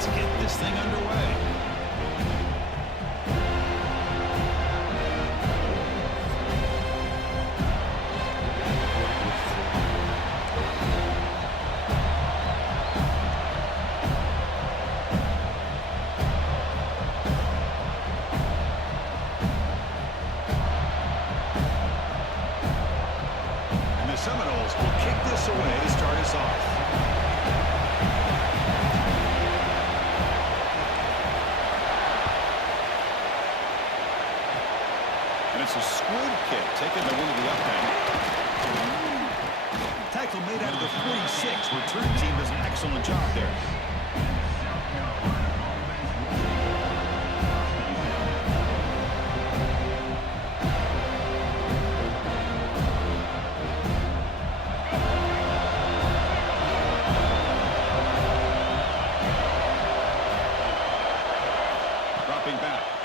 let's get this thing underway. Seminoles will kick this away to start us off. And it's a squib kick taking the win of the upend. Tackle made out of the 46. Return team does an excellent job there.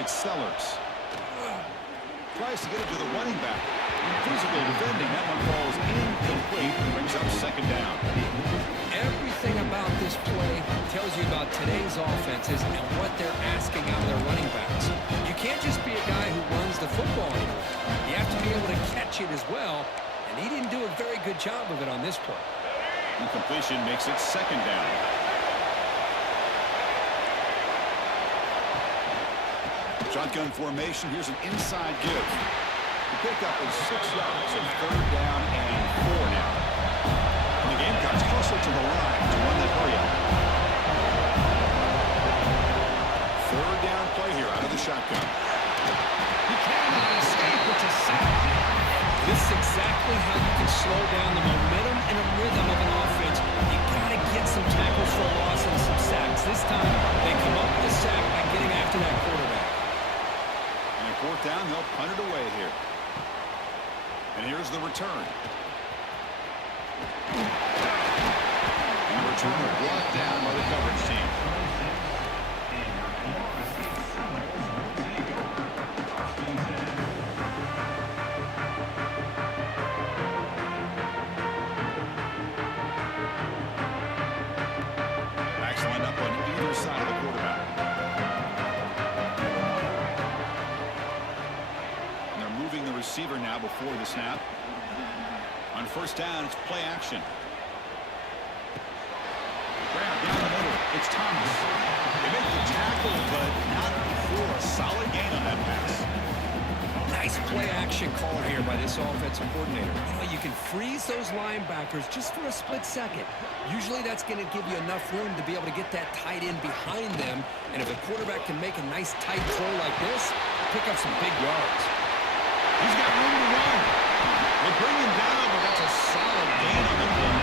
Sellers tries to get it to the running back. Physical defending. That one falls incomplete and brings up second down. Everything about this play tells you about today's offenses and what they're asking out of their running backs. You can't just be a guy who runs the football anymore. You have to be able to catch it as well, and he didn't do a very good job of it on this play. Incompletion makes it second down. Shotgun formation. Here's an inside give. The pickup is 6 yards, so third down and 4 now. And the Gamecocks hustle to the line to run that hurry up. Third down play here out of the shotgun. He cannot escape. It's a sack. This is exactly how you can slow down the momentum and a rhythm of an offense. You got to get some tackles for a loss and some sacks. This time, they come up with a sack by getting after that quarterback. Fourth down, they'll punt it away here. And here's the return. And the return brought down by the coverage team. Backs line up on either side of the quarterback. The receiver now before the snap. On first down, it's play action. Grab down the middle. It's Thomas. They make the tackle, but not for a solid gain on that pass. Nice play action call here by this offensive coordinator. You know, you can freeze those linebackers just for a split second. Usually that's going to give you enough room to be able to get that tight end behind them. And if a quarterback can make a nice tight throw like this, pick up some big yards. He's got room to run. They bring him down, but that's a solid gain on the play.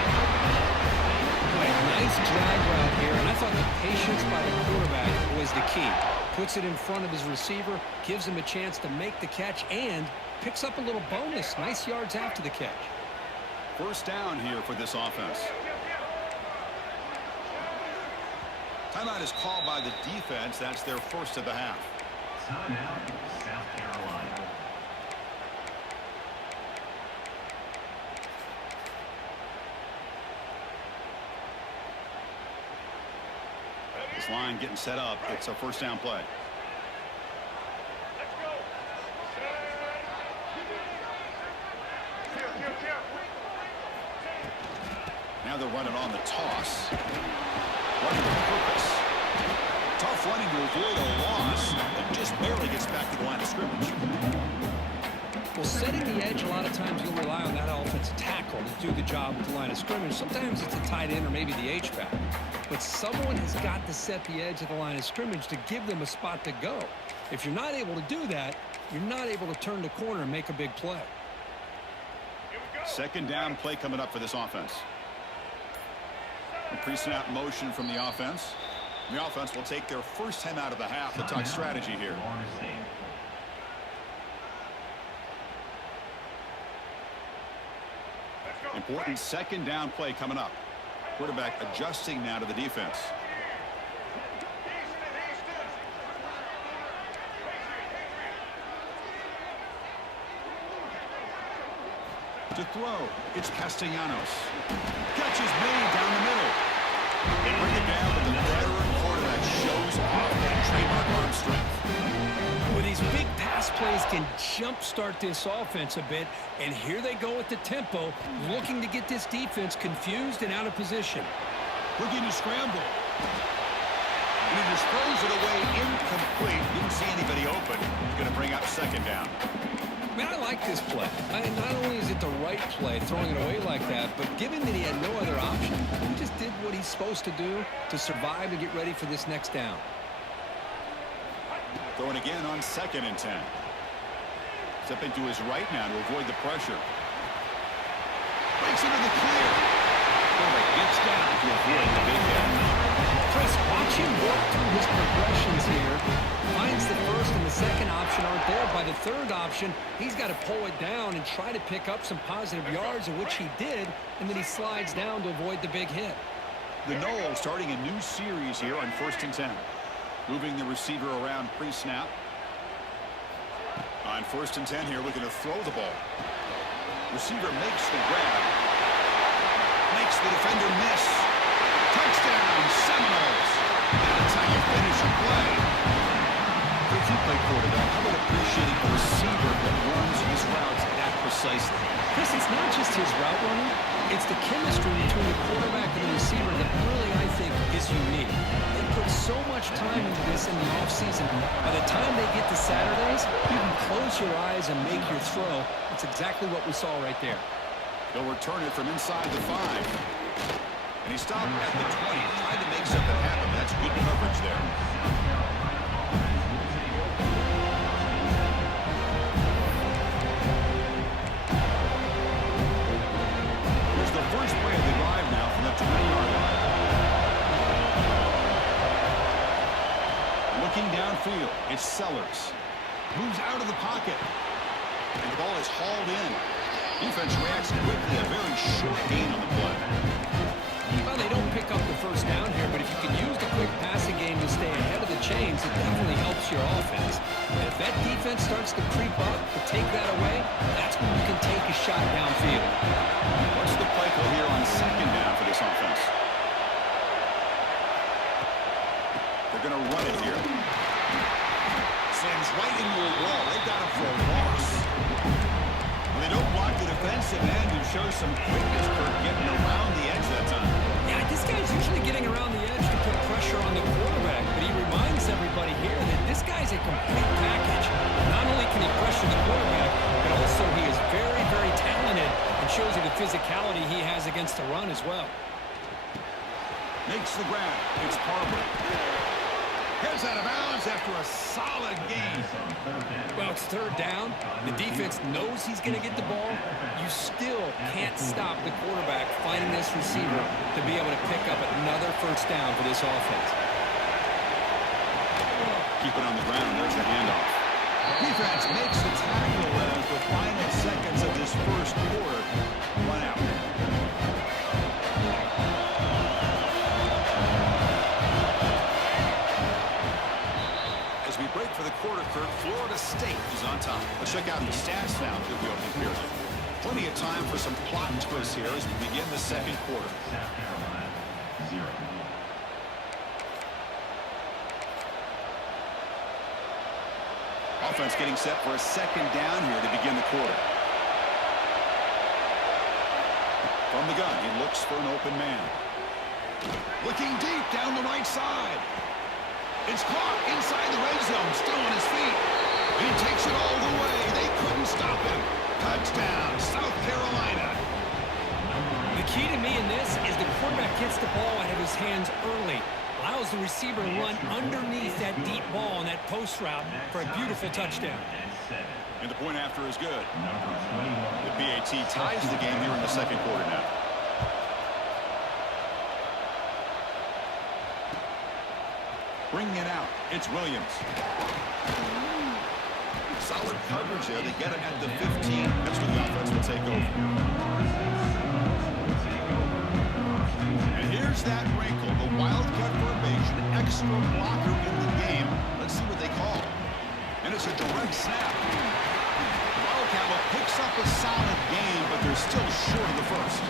Nice drag route here, and I thought the patience by the quarterback was the key. Puts it in front of his receiver, gives him a chance to make the catch, and picks up a little bonus. Nice yards after the catch. First down here for this offense. Timeout is called by the defense. That's their first of the half. Timeout, South Carolina. This line getting set up. It's a first down play. Now they're running on the toss. Running with purpose. Tough running to avoid a loss. And just barely gets back to the line of scrimmage. Well, setting the edge, a lot of times you'll rely on that offensive tackle to do the job with the line of scrimmage. Sometimes it's a tight end or maybe the H-back. But someone has got to set the edge of the line of scrimmage to give them a spot to go. If you're not able to do that, you're not able to turn the corner and make a big play. Second down play coming up for this offense. A pre-snap motion from the offense. The offense will take their first time out of the half to talk strategy here. Important second down play coming up. Quarterback adjusting now to the defense. To throw, it's Castellanos. Catch is made down the middle. They bring it down with the veteran quarterback trademark arm strength. Well, these big pass plays can jumpstart this offense a bit, and here they go at the tempo, looking to get this defense confused and out of position. Looking to scramble. And he just throws it away incomplete. Didn't see anybody open. He's going to bring up second down. Man, I like this play. Not only is it the right play, throwing it away like that, but given that he had no other option, he just did what he's supposed to do to survive and get ready for this next down. Throwing again on 2nd and 10. Stepping to his right now to avoid the pressure. Breaks into the clear. Gets down to avoid the big hit. Chris, watch him work through his progressions here. Finds the first and the second option aren't there. By the third option, he's got to pull it down and try to pick up some positive yards, of which he did, and then he slides down to avoid the big hit. The Knowles starting a new series here on 1st and 10. Moving the receiver around pre-snap. On 1st and 10 here, looking to throw the ball. Receiver makes the grab. Makes the defender miss. Touchdown, Seminoles. That's how you finish a play. If you play quarterback, how about appreciating a receiver that runs his routes that precisely? Chris, it's not just his route running. It's the chemistry between the quarterback and the receiver that really, I think, is unique. They put so much time into this in the offseason. By the time they get to Saturdays, you can close your eyes and make your throw. That's exactly what we saw right there. They'll return it from inside the 5. And he stopped at the 20. Tried to make something happen. That's good coverage there. Here's the first play of the drive now from the 20-yard line. Looking downfield, it's Sellers. Moves out of the pocket. And the ball is hauled in. Defense reacts quickly. A very short gain on the play. Well, they don't pick up the first down here, but if you can use the quick passing game to stay ahead of the chains, it definitely helps your offense. And if that defense starts to creep up, to take that away, that's when you can take a shot downfield. What's the play call here on 2nd down for this offense? They're going to run it here. Sends right into a wall. They've got him for a loss. They don't block the defensive end and show some quickness for getting around the edge that time. Yeah, this guy's usually getting around the edge to put pressure on the quarterback, but he reminds everybody here that this guy's a complete package. Not only can he pressure the quarterback, but also he is very, very talented and shows you the physicality he has against the run as well. Makes the grab. It's Harper. Heads out of bounds after a solid gain. Well, it's 3rd down. The defense knows he's going to get the ball. You still can't stop the quarterback finding this receiver to be able to pick up another first down for this offense. Keep it on the ground. There's the handoff. Defense makes the tackle as the final seconds of this first quarter run out. As we break for the quarter, Kirk, Florida State is on top. Let's check out the stats now of the opening period. Plenty of time for some plot twists here as we begin the second quarter. South Carolina, 0. Offense getting set for a second down here to begin the quarter. From the gun, he looks for an open man. Looking deep down the right side. It's caught inside the red zone, still on his feet. He takes it all the way. They couldn't stop him. Touchdown, South Carolina. The key to me in this is the quarterback gets the ball out of his hands early. Allows the receiver to run underneath that deep ball on that post route for a beautiful touchdown. And the point after is good. The BAT ties the game here in the second quarter now. Bringing it out, it's Williams. Solid coverage there. They get it at the 15. That's where the offense will take over. And here's that wrinkle, the wildcat formation, extra blocker in the game. Let's see what they call. And it's a direct snap. Wildcat picks up a solid game, but they're still short of the first.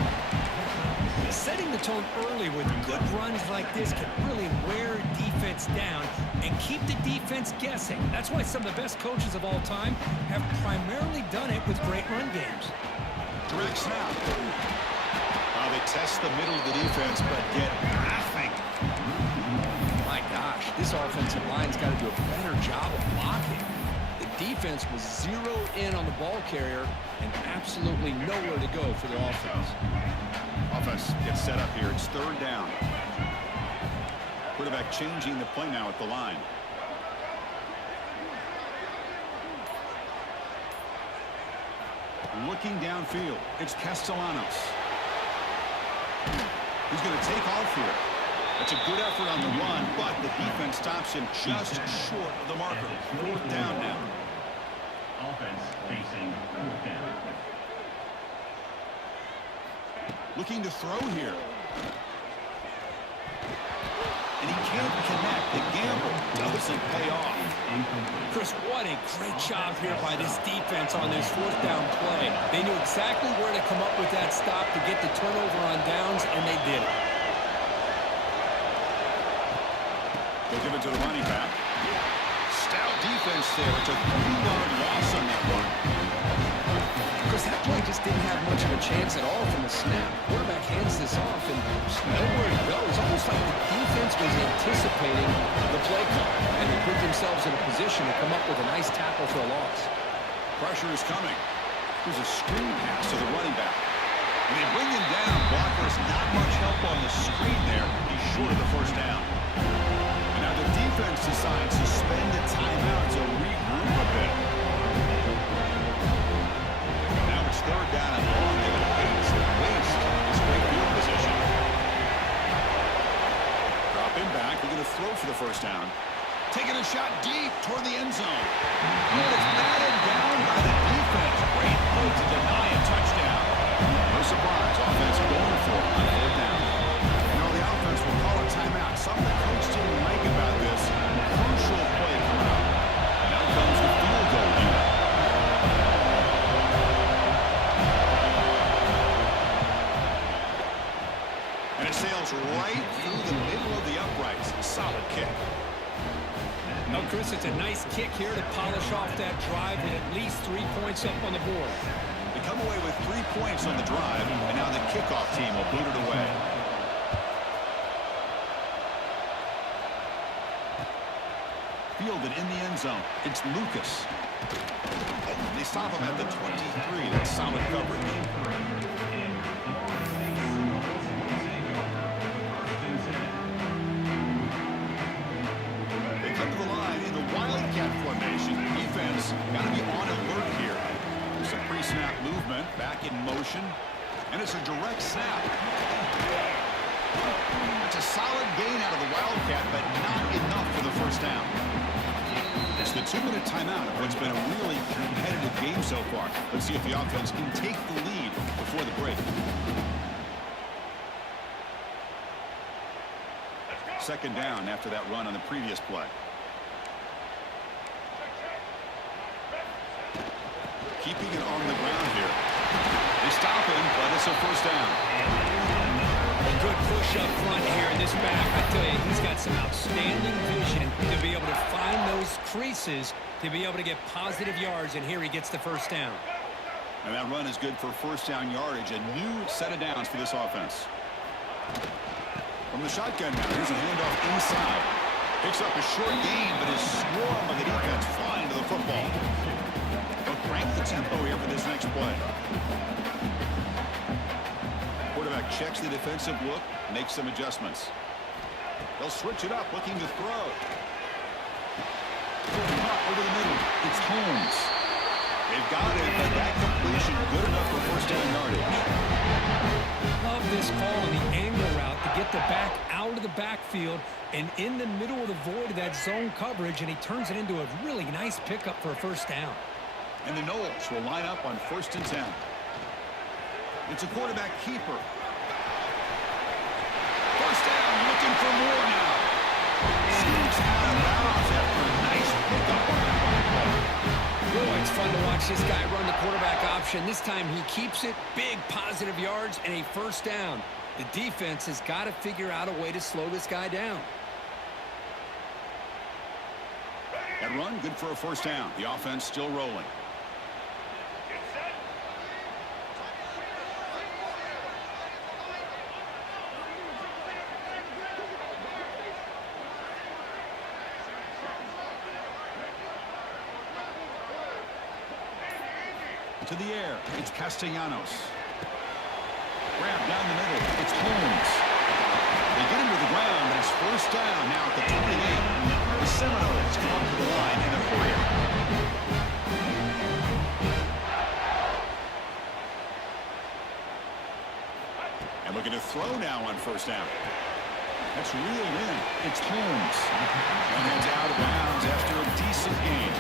Setting the tone early with good runs like this can really wear defense offense down and keep the defense guessing. That's why some of the best coaches of all time have primarily done it with great run games. Direct snap. They test the middle of the defense, but get nothing. My gosh, this offensive line's got to do a better job of blocking. The defense was zeroed in on the ball carrier and absolutely nowhere to go for the offense. Offense gets set up here. It's third down. Quarterback changing the play now at the line. Looking downfield, it's Castellanos. He's going to take off here. That's a good effort on the run, but the defense stops him just short of the marker. Fourth down now. Offense facing fourth down. Looking to throw here. And he can't connect. The gamble doesn't pay off. Chris, what a great job here by this defense on this fourth down play. They knew exactly where to come up with that stop to get the turnover on downs, and they did it. They'll give it to the running back. Stout defense there. It's a 3-yard loss on that one. Chris, that play just didn't have much of a chance at all from the snap. Quarterback hands this off and just nowhere to go. It's almost like the defense was anticipating the play call, and they put themselves in a position to come up with a nice tackle for a loss. Pressure is coming. Here's a screen pass to the running back. And they bring him down. Blocker's not much help on the screen there. He's short of the first down. And now the defense decides to spend a timeout to regroup a bit. Now it's third down and long. They're going to waste this great field position. Drop him back. We're going to throw for the first down. Taking a shot deep toward the end zone. And it's batted down by the defense. Great play to deny a touchdown. No surprise. Offense going for it on fourth down. You know, the offense will call a timeout. Something the coach didn't like about this. Crucial play coming up. Now comes the field goal unit. And it sails right through the middle of the uprights. Solid kick. Now, Chris, it's a nice kick here to polish off that drive with at least 3 points up on the board. They come away with 3 points on the drive, and now the kickoff team will boot it away. Fielded in the end zone. It's Lucas. They stop him at the 23. That's solid coverage. Formation. Defense got to be on alert here. There's a pre-snap movement, back in motion, and it's a direct snap. It's a solid gain out of the Wildcat, but not enough for the first down. It's the 2-minute timeout of what's been a really competitive game so far. Let's see if the offense can take the lead before the break. Second down after that run on the previous play. Keeping it on the ground here. They stop him, but it's a first down. A good push up front here in this back. I tell you, he's got some outstanding vision to be able to find those creases to be able to get positive yards, and here he gets the first down. And that run is good for first down yardage. A new set of downs for this offense. From the shotgun now, here's a handoff inside. Picks up a short gain, but is swarmed by the defense flying to the football. Crank the tempo here for this next play. Quarterback checks the defensive look, makes some adjustments. They'll switch it up, looking to throw. Over the middle, it's Holmes. They've got it, but that completion good enough for first down yardage. Love this call on the angle route to get the back out of the backfield and in the middle of the void of that zone coverage, and he turns it into a really nice pickup for a first down. And the Knowles will line up on 1st and 10. It's a quarterback keeper. First down, looking for more now. Scoots out of bounds after a nice pickup on that run play. Boy, it's fun to watch this guy run the quarterback option. This time he keeps it, big positive yards, and a first down. The defense has got to figure out a way to slow this guy down. That run, good for a first down. The offense still rolling. To the air, it's Castellanos. Grab down the middle, it's Holmes. They get him to the ground, and it's first down now at the 28. The Seminoles come up to the line in a hurry. And looking to throw now on first down. That's reeled in. It's Holmes. And it's out of bounds after a decent gain.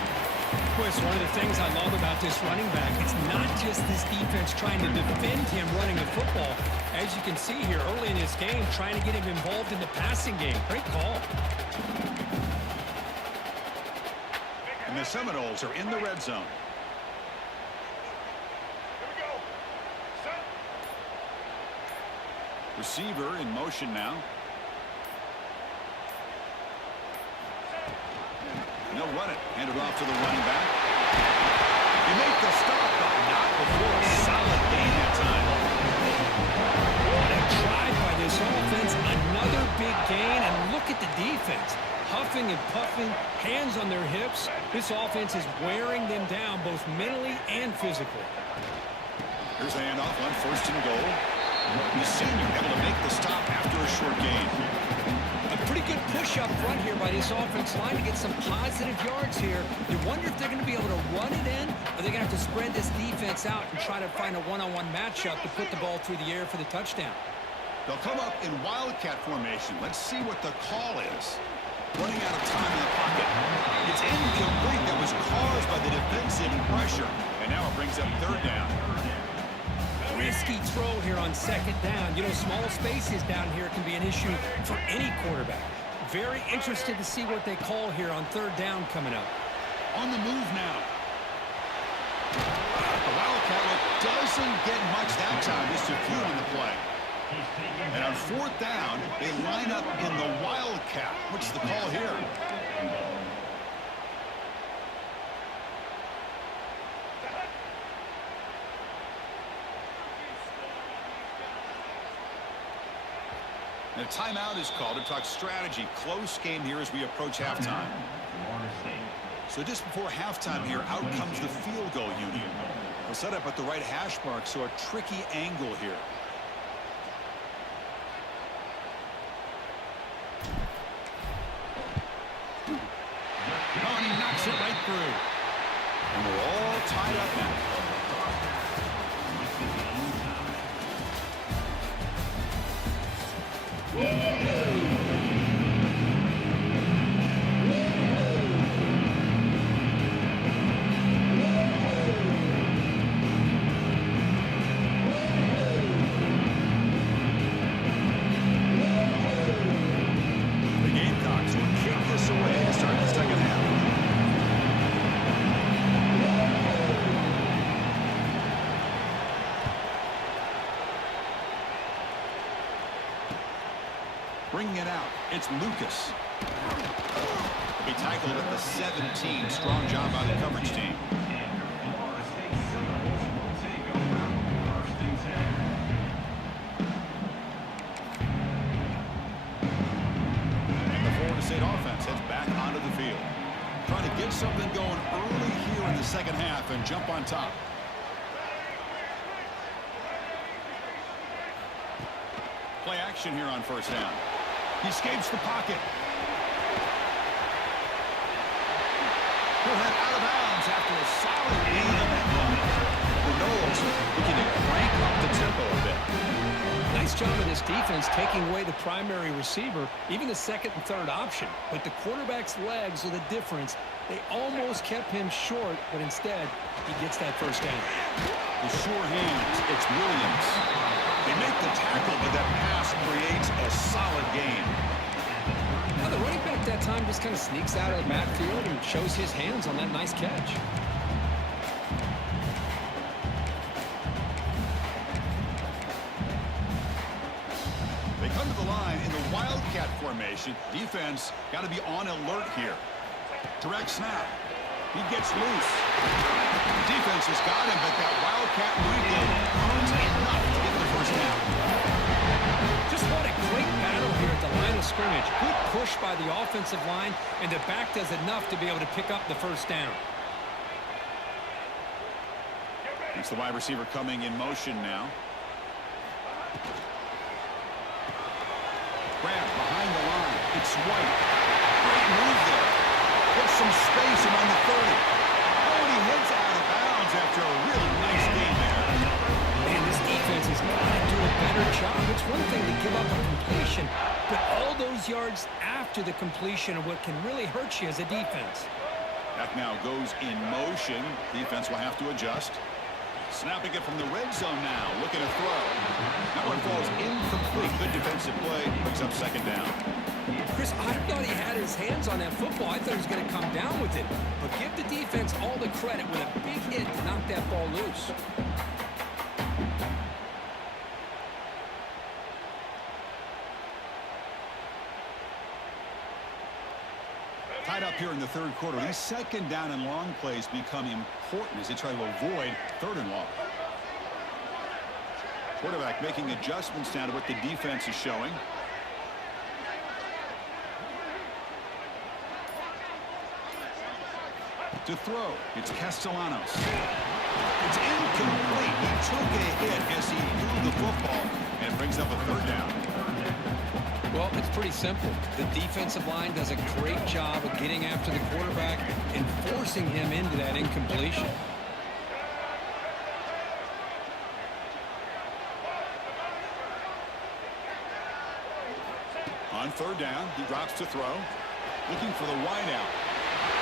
Boy, it's one of the things I love about this running back. It's not just this defense trying to defend him running the football. As you can see here early in this game, trying to get him involved in the passing game. Great call. And the Seminoles are in the red zone. Receiver in motion now. And they'll run it. Hand it off to the running back. They make the stop, but not before a solid gain that time. What a drive by this offense. Another big gain, and look at the defense. Huffing and puffing, hands on their hips. This offense is wearing them down both mentally and physically. Here's the handoff on first and goal. The senior able to make the stop after a short gain. A pretty good push up front here by this offense line to get some positive yards here. You wonder if they're going to be able to run it in, or they're going to have to spread this defense out and try to find a one-on-one matchup to put the ball through the air for the touchdown. They'll come up in Wildcat formation. Let's see what the call is. Running out of time in the pocket. It's incomplete. That was caused by the defensive pressure. And now it brings up third down. Risky throw here on second down. You know, small spaces down here can be an issue for any quarterback. Very interested to see what they call here on third down coming up. On the move now. The Wildcat doesn't get much that time. Just a few on the play. And on fourth down, they line up in the Wildcat. What's the call here? And a timeout is called to talk strategy. Close game here as we approach halftime. So just before halftime here, out comes the field goal unit. We'll set up at the right hash mark, so a tricky angle here. Oh, and he knocks it right through. And we're all tied up now. The Gamecocks will kick this away to start the second half. Bringing it out, it's Lucas. He'll be tackled at the 17. Strong job by the coverage team. The Florida State offense heads back onto the field. Trying to get something going early here in the second half and jump on top. Play action here on first down. He escapes the pocket. He'll head out of bounds after a solid gain on that run. The Noles looking to crank up the tempo a bit. Nice job of this defense taking away the primary receiver, even the second and third option. But the quarterback's legs are the difference. They almost kept him short, but instead, he gets that first down. The sure hands, it's Williams. They make the tackle, but that pass creates a solid gain. Now the running back that time just kind of sneaks out of the backfield and shows his hands on that nice catch. They come to the line in the Wildcat formation. Defense got to be on alert here. Direct snap. He gets loose. The defense has got him, but that Wildcat rebuild earns enough to get the first down. Just what a great battle here at the line of scrimmage. Good push by the offensive line, and the back does enough to be able to pick up the first down. It's the wide receiver coming in motion now. Grab behind the line. It's White. Great move there. Gets some space around the 30. Oh, and he heads out of bounds after a really nice game there. Man, this defense has got to do a better job. It's one thing to give up a completion, but all those yards after the completion are what can really hurt you as a defense. That now goes in motion. Defense will have to adjust. Snapping it from the red zone now. Looking to throw. That one falls incomplete. Good defensive play. Brings up second down. Chris, I thought he had his hands on that football. I thought he was going to come down with it. But give the defense all the credit with a big hit to knock that ball loose. Tied up here in the third quarter. These second down and long plays become important as they try to avoid third and long. Quarterback making adjustments now to what the defense is showing. To throw, it's Castellanos. It's incomplete. He took a hit as he threw the football and brings up a third down. Well, it's pretty simple. The defensive line does a great job of getting after the quarterback and forcing him into that incompletion. On third down, he drops to throw. Looking for the wideout.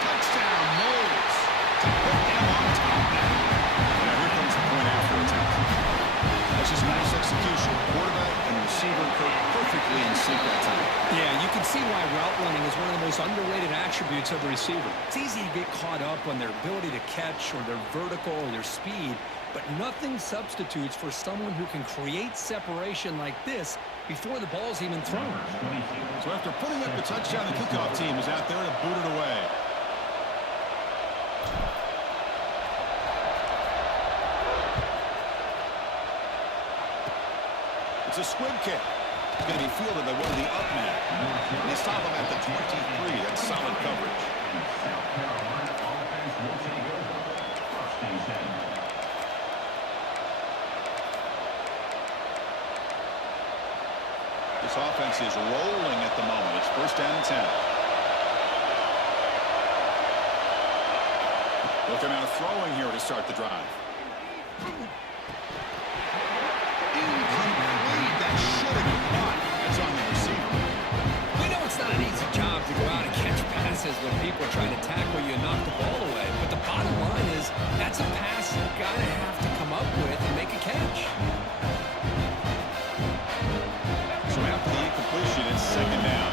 Touchdown, Knowles. To put him on top now. Now here comes the point after attempt. That's just nice execution. Quarterback and receiver perfectly in sync that time. Yeah, you can see why route running is one of the most underrated attributes of a receiver. It's easy to get caught up on their ability to catch or their vertical or their speed, but nothing substitutes for someone who can create separation like this before the ball's even thrown. So after putting up the touchdown, the kickoff team is out there to boot it away. It's a squib kick. It's going to be fielded by one of the up men. They stop him at the 23. That's solid coverage. This offense is rolling at the moment. It's first down and 10. Looking out throwing here to start the drive. Incomplete. That should have been caught. That's on the receiver. We know it's not an easy job to go out and catch passes when people are trying to tackle you and knock the ball away. But the bottom line is that's a pass you've got to have to come up with and make a catch. So after the incompletion, it's second down.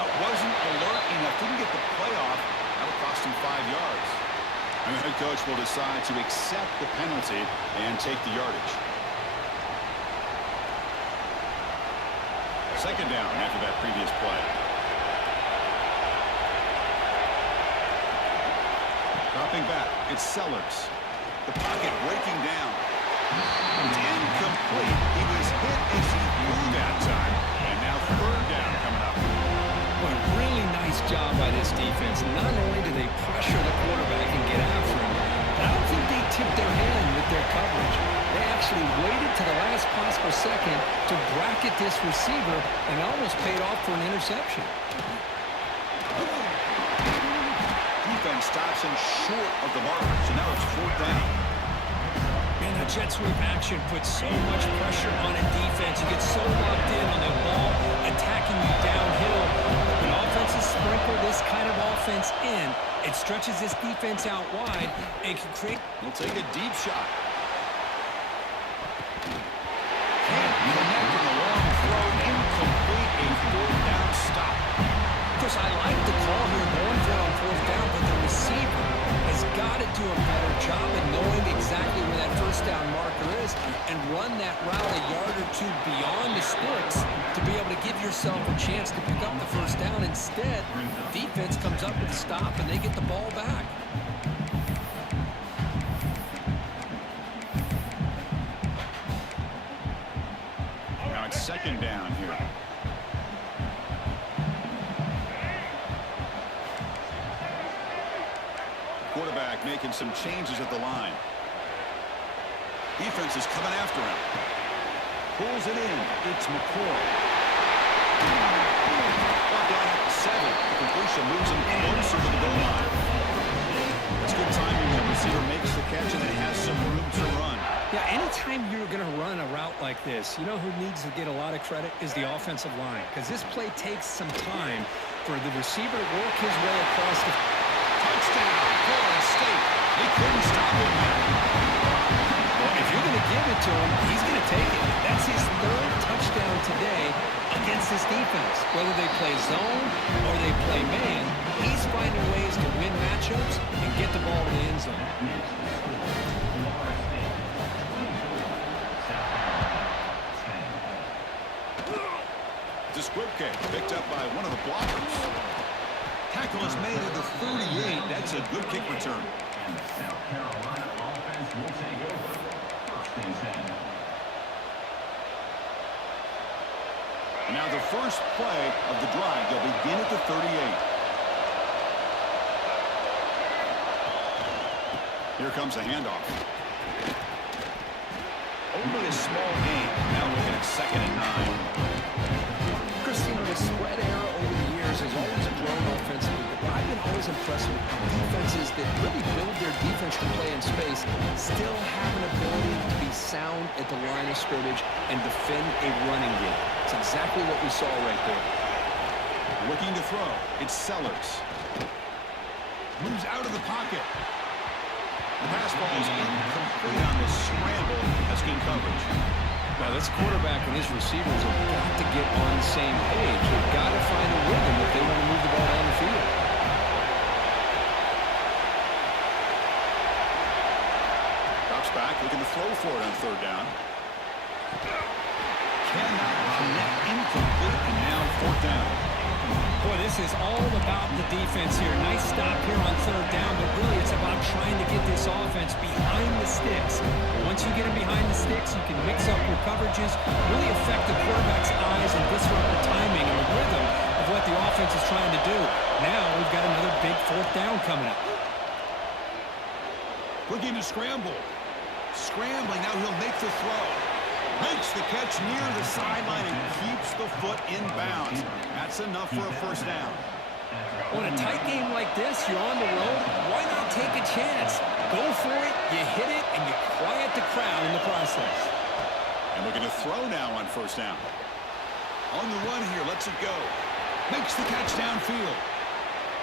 That wasn't alert enough. Didn't get the playoff. That would cost him 5 yards. And the head coach will decide to accept the penalty and take the yardage. Second down after that previous play. Dropping back, it's Sellers. The pocket breaking down. It's incomplete. He was hit as he threw that time. And now third down coming up. Well, really nice job by this defense. Not only do they pressure the quarterback and get after him, but I don't think they tipped their hand with their coverage. They actually waited to the last possible second to bracket this receiver and almost paid off for an interception. Defense stops him short of the marker, so now it's fourth down. Man, the jet sweep action puts so much pressure on a defense. You get so locked in on the ball attacking you downhill. When offenses sprinkle this kind of offense in, it stretches this defense out wide and can create... He'll take a deep shot. Can't connect with a long throw. Incomplete. A fourth down stop. Of course, I like the call here going for it on fourth down, but the receiver has got to do do a better job of knowing exactly where that first down marker is and run that route a yard or two beyond the sticks to be able to give yourself a chance to pick up the first down. Instead, defense comes up with a stop and they get the ball back. Now it's second down here. Quarterback making some changes at the line. Defense is coming after him. Pulls it in. It's McCoy. Brought down at the 7. The completion moves him closer to the goal line. It's good timing. The receiver makes the catch and it has some room to run. Yeah, anytime you're going to run a route like this, you know who needs to get a lot of credit is the offensive line, because this play takes some time for the receiver to work his way across the Touchdown, Florida State. They couldn't stop him there. Well, if you're going to give it to him, he's going to take it. That's his third touchdown today against this defense. Whether they play zone or they play man, he's finding ways to win matchups and get the ball to the end zone. It's a squib kick picked up by one of the blockers. Tackle is made at the 38. That's a good kick return. And the South Carolina offense will take over. First and 10. And now the first play of the drive. They'll begin at the 38. Here comes the handoff. Only a small gain. Now looking at 2nd and 9. Christine, the spread era over the years has always grown offensively, but I've been always impressed with how defenses that really build their defense to play in space still have an ability to be sound at the line of scrimmage and defend a running game. It's exactly what we saw right there. Looking to throw. It's Sellers. Moves out of the pocket. The pass ball is incomplete on the scramble. That's good coverage. Now, this quarterback and his receivers have got to get on the same page. They've got to find a rhythm if they want to move the ball down the field. Drops back, looking to throw for it on 3rd down. Cannot connect, incomplete, and now 4th down. Boy, this is all about the defense here. Nice stop here on 3rd down, but really it's about trying to get this offense behind the sticks. Once you get them behind the sticks, you can mix up your coverages, really affect the quarterback's eyes and disrupt the timing and the rhythm of what the offense is trying to do. Now we've got another big 4th down coming up. Looking to scramble. Scrambling, now he'll make the throw. Makes the catch near the sideline and keeps the foot in bounds. That's enough for a 1st down. On a tight game like this, you're on the road, why not take a chance? Go for it, you hit it, and you quiet the crowd in the process. And looking to throw now on 1st down. On the run here, lets it go. Makes the catch downfield.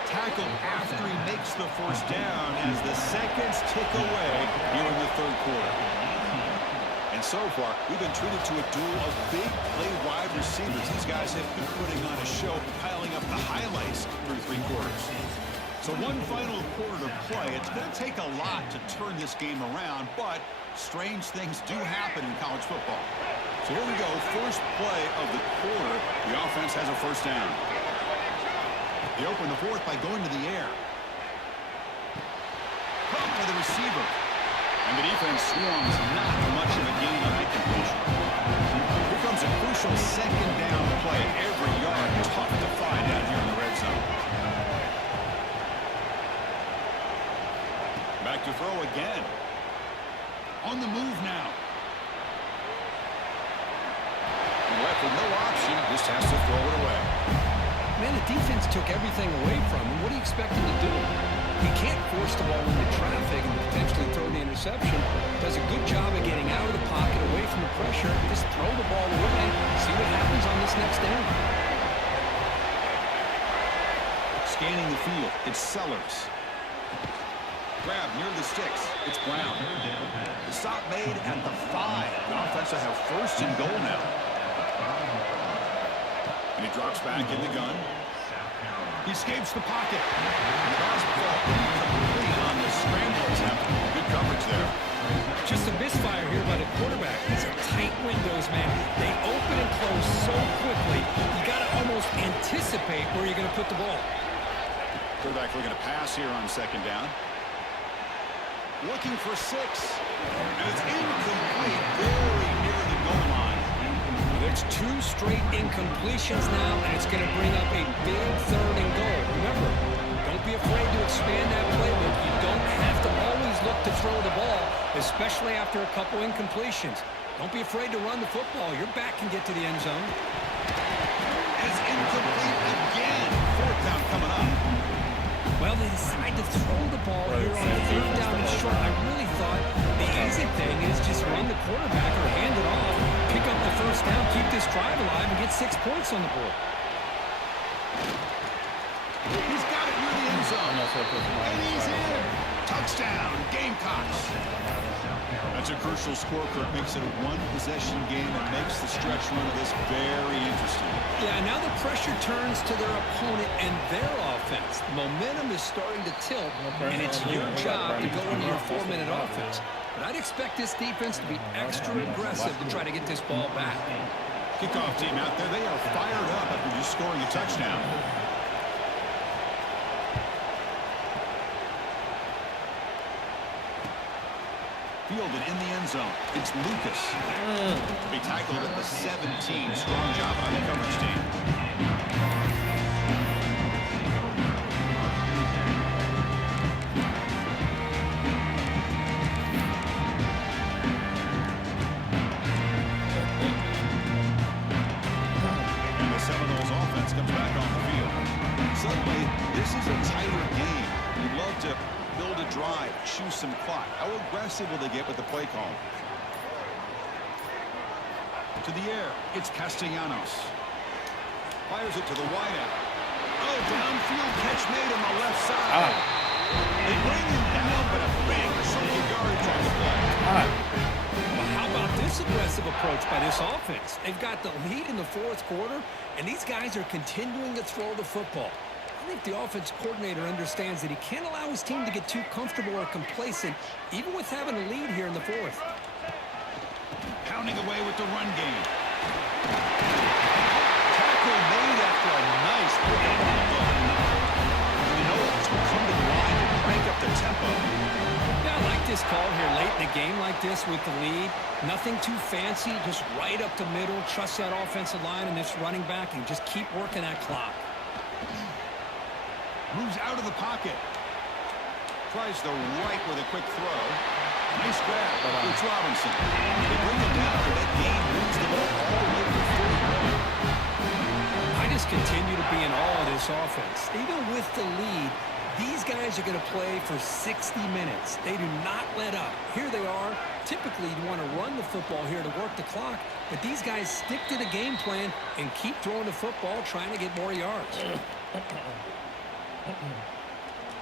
Tackle after he makes the 1st down as the seconds tick away here in the 3rd quarter. And so far, we've been treated to a duel of big play wide receivers. These guys have been putting on a show, piling up the highlights through 3 quarters. So one final quarter to play. It's going to take a lot to turn this game around, but strange things do happen in college football. So here we go, first play of the quarter. The offense has a 1st down. They open the 4th by going to the air. Pump for the receiver. And the defense swarms not much of a gain on that completion. Here comes a crucial 2nd down play. Every yard tough to find out here in the red zone. Back to throw again. On the move now. Left with no option, just has to throw it away. Man, the defense took everything away from him. What do you expect him to do? He can't force the ball into traffic and potentially throw the interception. Does a good job of getting out of the pocket, away from the pressure, just throw the ball away, see what happens on this next down. Scanning the field, it's Sellers. Grab near the sticks, it's Brown. The stop made at the 5. The offense will have 1st and goal now. And he drops back in the gun. He escapes the pocket. And the pass ball incomplete on the scramble attempt. quarterback. These are tight windows, man. They open and close so quickly, you got to almost anticipate where you're going to put the ball. Quarterback looking to pass here on second down. Looking for 6. And it's incomplete, very near the goal line. There's 2 straight incompletions now, and it's going to bring up a big 3rd and goal. Remember, don't be afraid to expand that playbook. You don't have to always look to throw the ball, especially after a couple incompletions. Don't be afraid to run the football. Your back can get to the end zone. It's incomplete again. 4th down coming up. Well, they decide to throw the ball here on 3rd down and short. I really thought the easy thing is just run the quarterback or hand it off, pick up the 1st down, keep this drive alive, and get 6 points on the board. He's got it near the end zone. And he's in. Touchdown, Gamecocks. That's a crucial score, Kirk. Makes it a 1-possession game and makes the stretch run of this very interesting. Yeah, now the pressure turns to their opponent and their offense. Momentum is starting to tilt, and it's your job to go into your 4-minute offense. But I'd expect this defense to be extra aggressive to try to get this ball back. Kickoff team out there. They are fired up after just scoring a touchdown. Fielded in the end zone. It's Lucas. To be tackled at the 17. Strong job by the coverage team. And the Seminoles offense comes back on the field. Suddenly, this is a tighter game. You'd love to build a drive, choose some clock. How aggressive will they get with the play call? To the air, it's Castellanos. Fires it to the wideout. Oh, downfield catch made on the left side. They bring him down, but a big chunk of yardage on the play. Well, how about this aggressive approach by this offense? They've got the lead in the 4th quarter, and these guys are continuing to throw the football. I think the offense coordinator understands that he can't allow his team to get too comfortable or complacent, even with having a lead here in the 4th. Pounding away with the run game. Tackle made after a nice pickup on the ball. The Noles will come to the line and crank up the tempo. Yeah, I like this call here late in the game like this with the lead. Nothing too fancy, just right up the middle. Trust that offensive line and this running back and just keep working that clock. Moves out of the pocket. Tries the right with a quick throw. Nice grab. It's Robinson. They bring him down, and that game moves the ball all the way to the 40. I just continue to be in awe of this offense. Even with the lead, these guys are going to play for 60 minutes. They do not let up. Here they are. Typically, you want to run the football here to work the clock, but these guys stick to the game plan and keep throwing the football, trying to get more yards.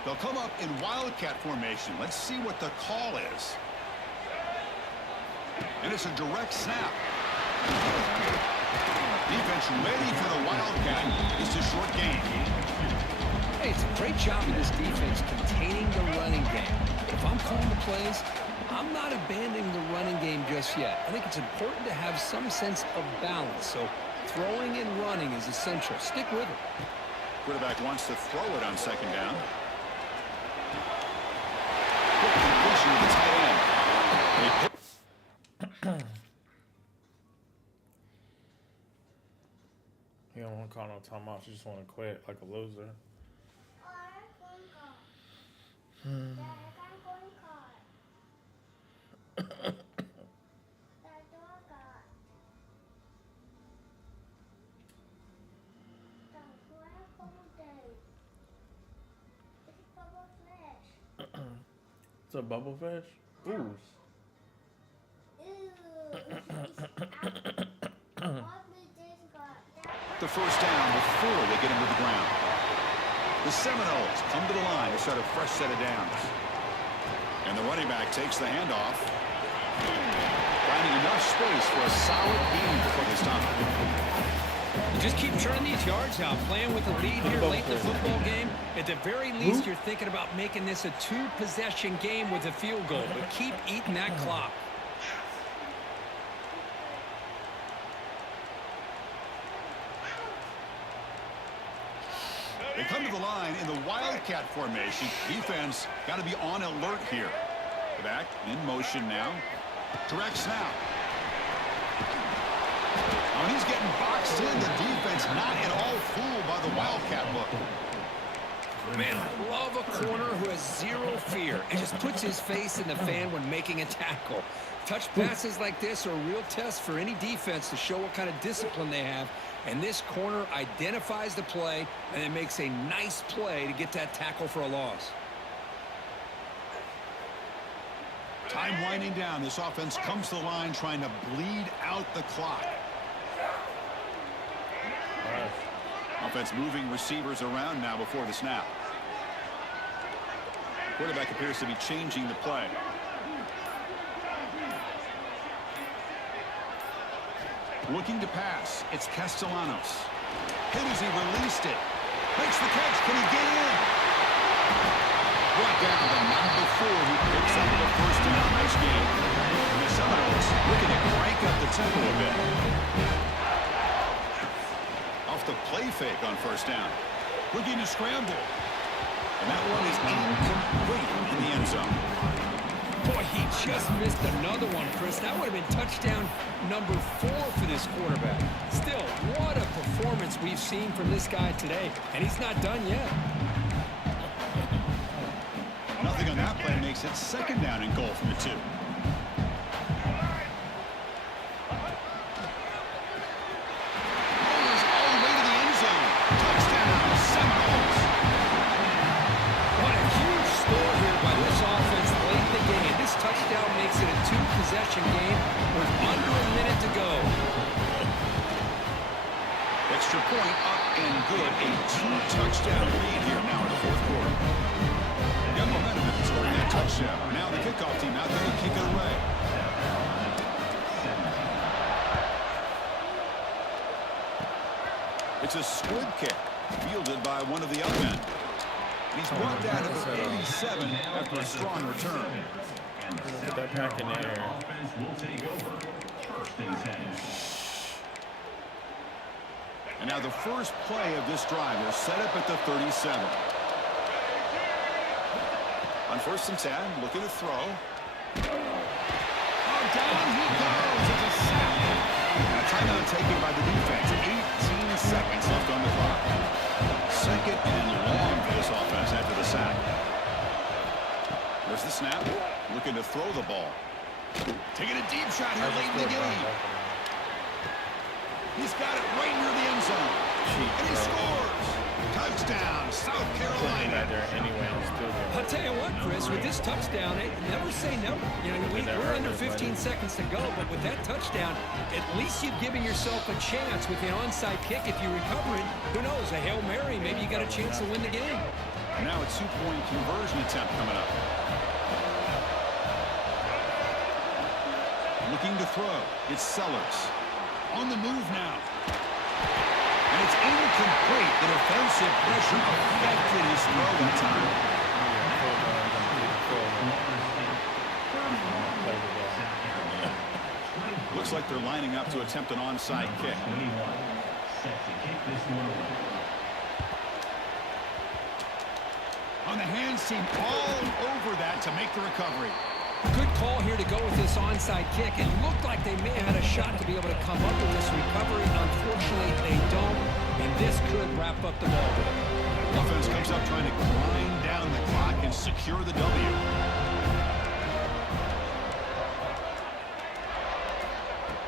They'll come up in Wildcat formation. Let's see what the call is. And it's a direct snap. Defense ready for the Wildcat. It's a short game. Hey, it's a great job of this defense containing the running game. If I'm calling the plays, I'm not abandoning the running game just yet. I think it's important to have some sense of balance. So throwing and running is essential. Stick with it. Quarterback wants to throw it on second down. Quick completion to the tight end. He don't want to call no timeouts. He just want to quit like a loser. It's a bubble fish? Ooh. The first down before they get him to the ground. The Seminoles come to the line to start a fresh set of downs. And the running back takes the handoff. Finding enough space for a solid gain before they stop. Just keep turning these yards out, playing with the lead here late in the football game. At the very least, you're thinking about making this a 2-possession game with a field goal, but keep eating that clock. They come to the line in the Wildcat formation. Defense got to be on alert here. Back in motion now. Direct snap. When he's getting boxed in, the defense not at all fooled by the Wildcat look. Man, I love a corner who has zero fear and just puts his face in the fan when making a tackle. Touch passes like this are a real test for any defense to show what kind of discipline they have. And this corner identifies the play and then makes a nice play to get that tackle for a loss. Time winding down. This offense comes to the line trying to bleed out the clock. Offense moving receivers around now before the snap. Quarterback appears to be changing the play. Looking to pass. It's Castellanos. Hit as he released it. Makes the catch. Can he get in? Brought down the night before he picks up the first down. Nice game. And the Seminoles looking to crank up the tempo a bit. Off the play fake on first down. Looking to scramble. And that one is incomplete in the end zone. Boy, he just missed another one, Chris. That would have been touchdown number 4 for this quarterback. Still, what a performance we've seen from this guy today. And he's not done yet. Nothing on that play makes it second down and goal from the 2. All the way to the end zone. Touchdown, Seminoles. What a huge score here by this offense late in the game. This touchdown makes it a 2-possession game with under a minute to go. Extra point up and good. A 2-touchdown lead here now in the fourth quarter. Got momentum at the scoring that touchdown. Now the kickoff team out there to kick it away. It's a squib kick fielded by one of the up men. He's brought down to the 87 after a strong return. Put that pack in there. Offense will take over. First and 10. And now the first play of this drive will set up at the 37. On first and 10, looking to throw. Oh, down he goes. It's a sack. And a timeout taken by the defense. 18 seconds left on the clock. Second and long for this offense after the sack. There's the snap. Looking to throw the ball. Taking a deep shot here late in the game. He's got it right near the end zone. And he scores. Touchdown, South Carolina. I'll tell you what, Chris, with this touchdown, never say never. You know, we're under 15 seconds to go, but with that touchdown, at least you've given yourself a chance with the onside kick. If you recover it, who knows, a Hail Mary, maybe you got a chance to win the game. And now a 2-point conversion attempt coming up. Looking to throw. It's Sellers. On the move now. And it's incomplete. The defensive pressure affected his throw that time. Looks like they're lining up to attempt an onside kick. On the hands team all over that to make the recovery. Good call here to go with this onside kick. It looked like they may have had a shot to be able to come up with this recovery. Unfortunately, they don't, and this could wrap up the ball game. Offense comes up trying to grind down the clock and secure the W.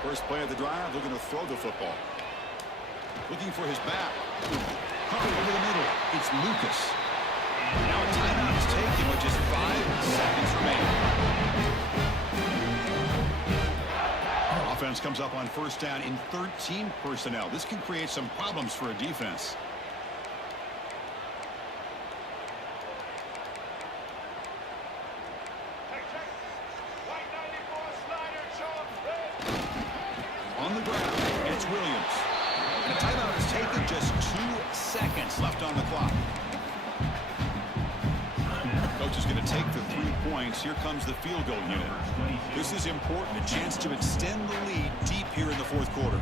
First play of the drive, looking to throw the football. Looking for his back. Cover over the middle. It's Lucas. Now a timeout is taken with just 5 seconds remaining. Offense comes up on first down in 13 personnel. This can create some problems for a defense. On the ground, it's Williams. And a timeout is taken, just 2 seconds left on the clock. Coach is going to take the 3 points. Here comes the field goal unit. This is important, a chance to extend the lead deep here in the fourth quarter.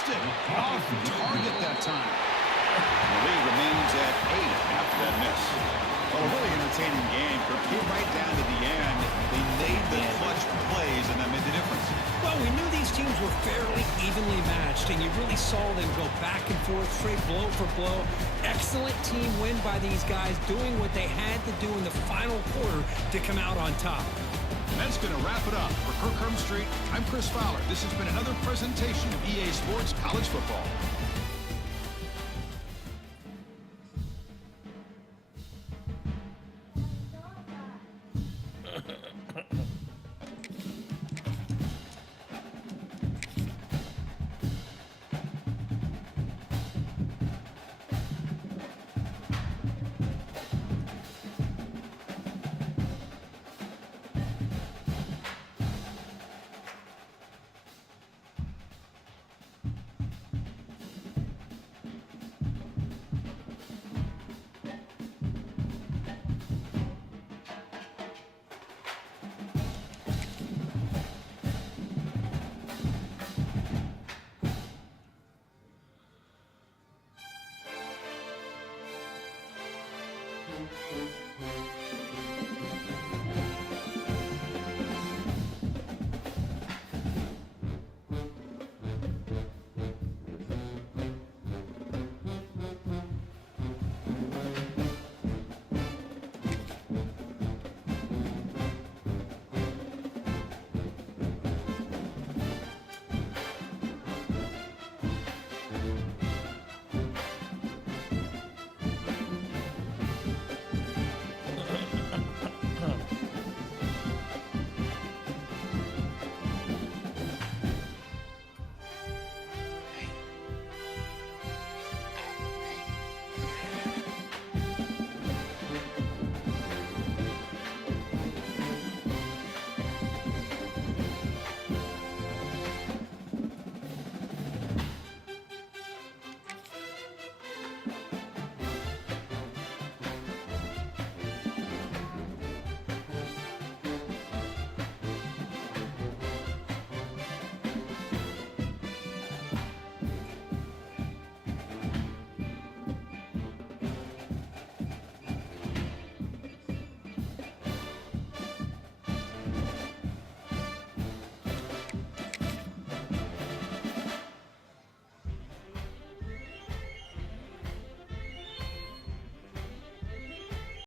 missed it. Off target that time. The lead remains at 8 after that miss. Well, a really entertaining game. But came right down to the end. They made the clutch plays, and that made the difference. Well, we knew these teams were fairly evenly matched, and you really saw them go back and forth, trade blow for blow. Excellent team win by these guys, doing what they had to do in the final quarter to come out on top. And that's going to wrap it up. For Kirk Street, I'm Chris Fowler. This has been another presentation of EA Sports College Football.